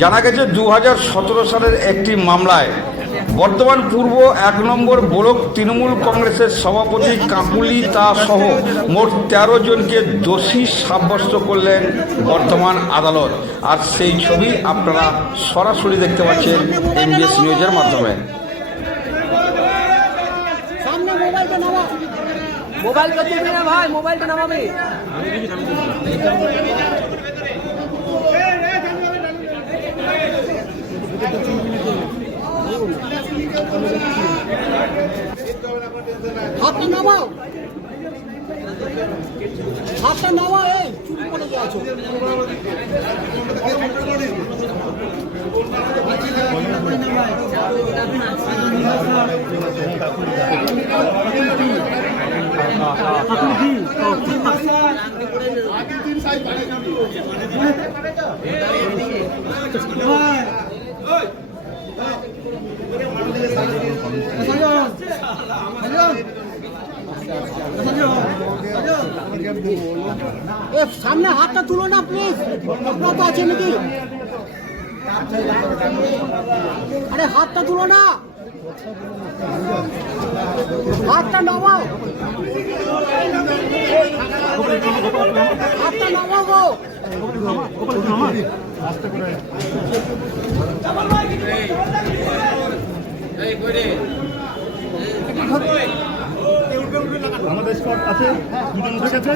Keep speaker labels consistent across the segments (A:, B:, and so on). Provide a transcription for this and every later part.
A: জানা গেছে দু হাজার সতেরো সালের একটি মামলায় বর্তমান পূর্ব এক নম্বর ব্লক তৃণমূল কংগ্রেসের সভাপতি কাকুলি তা সহ মোট তেরো জনকে দোষী সাব্যস্ত করলেন বর্তমান আদালত। আর সেই ছবি আপনারা সরাসরি দেখতে পাচ্ছেন এমবিএস নিউজের মাধ্যমে।
B: মোবাইল ভাই হাতটা নামাও। হাতটা নামাও এই চুপ করে যাচ্ছো সামনে হাতটা তুলো না প্লিজ আপনার তো আছে নাকি আরে হাতটা তুলো না হাতটা নামাও হাতটা নামাও গো
C: আমাদের স্পট আছে দুজন উঠে গেছে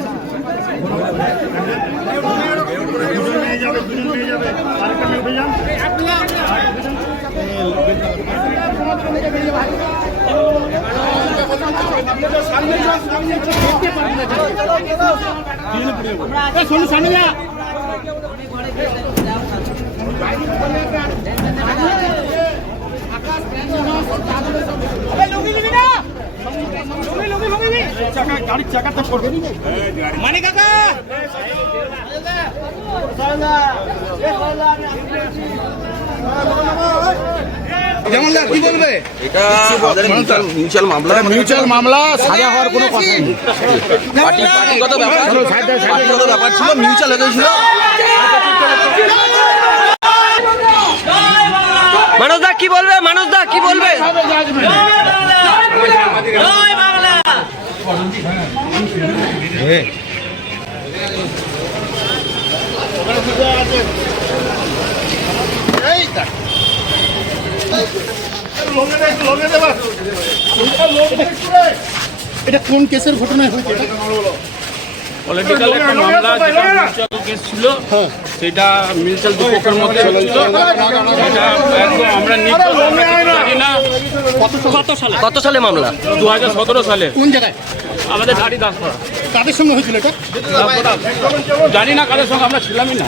C: দুজন নিয়ে যাবে দুজন নিয়ে যাবে। আরেকটা নিয়ে উঠে যান শোনো সামনে যা চাকা গাড়ির চাকাটা পড়বে মানে কাকা! কি বলবে?
D: এটা মিউচুয়াল মামলা।
C: মিউচুয়াল মামলা সাজা হওয়ার কোনো কথা নেই।
D: পার্টি পার্টিগত ব্যাপার পার্টিগত ব্যাপার ছিল মিউচুয়াল হয়ে গেছিল
E: কি বলবে? মানুষ দা কি বলবে?
C: এটা কোন কেসের ঘটনায় হয়েছে?
F: পলিটিক্যাল একটা মামলা যেটা মিউচুয়াল কেস ছিল সেটা মিউচুয়াল দুপক্ষের মধ্যে হচ্ছিল সেটা একদম আমরা নির্দোষ। কত সালে?
E: মামলা?
F: দু হাজার সতেরো সালে।
C: কোন জায়গায়?
F: আমাদের গাড়ি দাস করা
C: কাদের সঙ্গে হয়েছিল এটা?
F: জানি না কাদের সঙ্গে আমরা ছিলামই না।